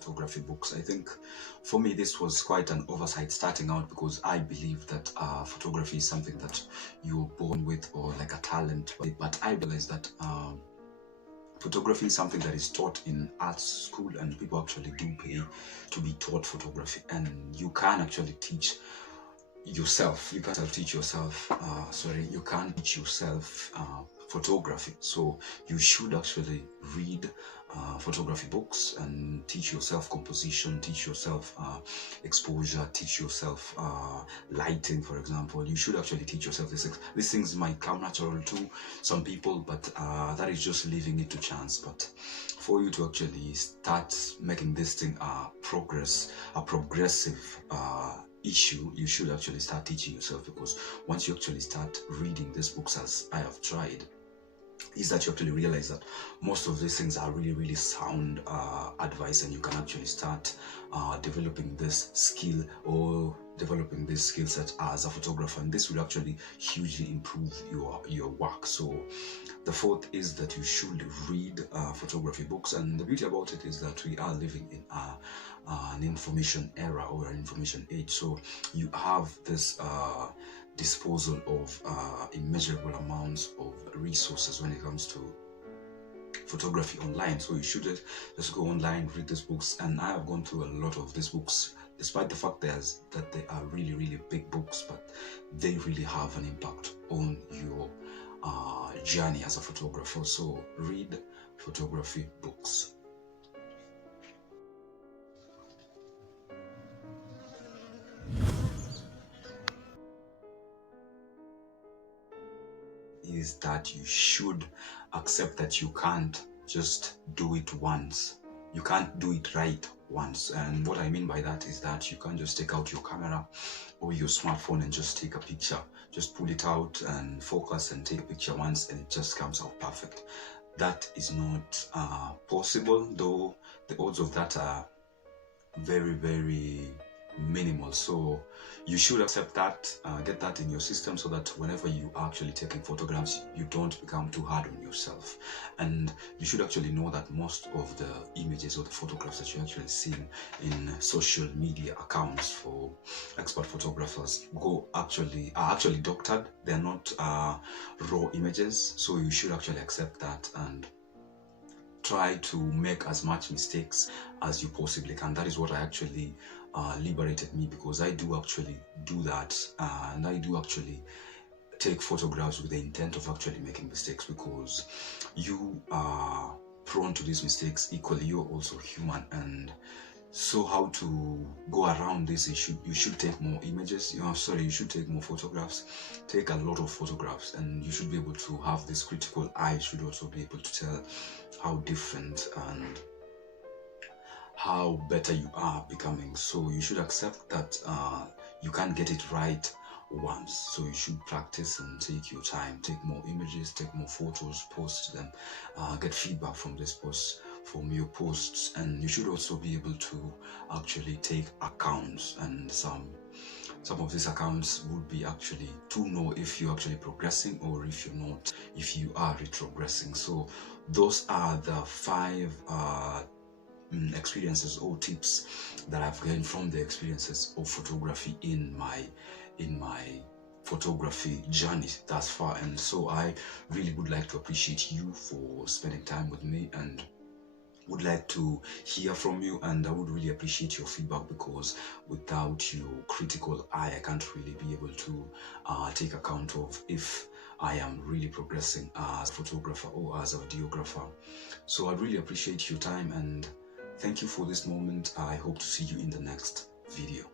photography books. I think for me this was quite an oversight starting out, because I believe that photography is something that you're born with, or like a talent, but I realized that photography is something that is taught in art school, and people actually do pay to be taught photography, and you can actually teach yourself. You can't teach yourself you can't teach yourself photography. So you should actually read photography books and teach yourself composition, teach yourself exposure, teach yourself lighting, for example. You should actually teach yourself these things might come natural to some people, but that is just leaving it to chance. But for you to actually start making this thing a progressive issue, you should actually start teaching yourself, because once you actually start reading these books, as I have tried, is that you actually realize that most of these things are really sound advice, and you can actually start developing this skill, or developing this skill set as a photographer, and this will actually hugely improve your work. So the fourth is that you should read photography books, and the beauty about it is that we are living in an information era, or an information age. So you have this disposal of immeasurable amounts of resources when it comes to photography online. So you should just go online, read these books, and I have gone through a lot of these books, despite the fact that they are really big books, but they really have an impact on your journey as a photographer. So read photography books. Is that you should accept that you can't just do it once. You can't do it right once. And what I mean by that is that you can't just take out your camera or your smartphone and just take a picture. Just pull it out and focus and take a picture once, and it just comes out perfect. That is not possible, though the odds of that are very minimal. So you should accept that, get that in your system, so that whenever you are actually taking photographs, you don't become too hard on yourself. And you should actually know that most of the images or the photographs that you actually see in social media accounts for expert photographers are actually doctored. They're not raw images. So you should actually accept that and try to make as much mistakes as you possibly can. That is what I actually liberated me, because I do actually do that, and I do actually take photographs with the intent of actually making mistakes, because you are prone to these mistakes equally. You're also human, and so how to go around this? You should take more images. You should take more photographs. Take a lot of photographs, and you should be able to have this critical eye. You should also be able to tell how different and how better you are becoming. So you should accept that you can't get it right once. So you should practice and take your time. Take more images, take more photos, post them, get feedback from this post, from your posts. And you should also be able to actually take accounts, and some of these accounts would be actually to know if you're actually progressing, or if you're not, if you are retrogressing. So those are the 5 experiences or tips that I've gained from the experiences of photography in my photography journey thus far. And so I really would like to appreciate you for spending time with me, and would like to hear from you, and I would really appreciate your feedback, because without your critical eye, I can't really be able to take account of if I am really progressing as a photographer or as a videographer. So I'd really appreciate your time, and thank you for this moment. I hope to see you in the next video.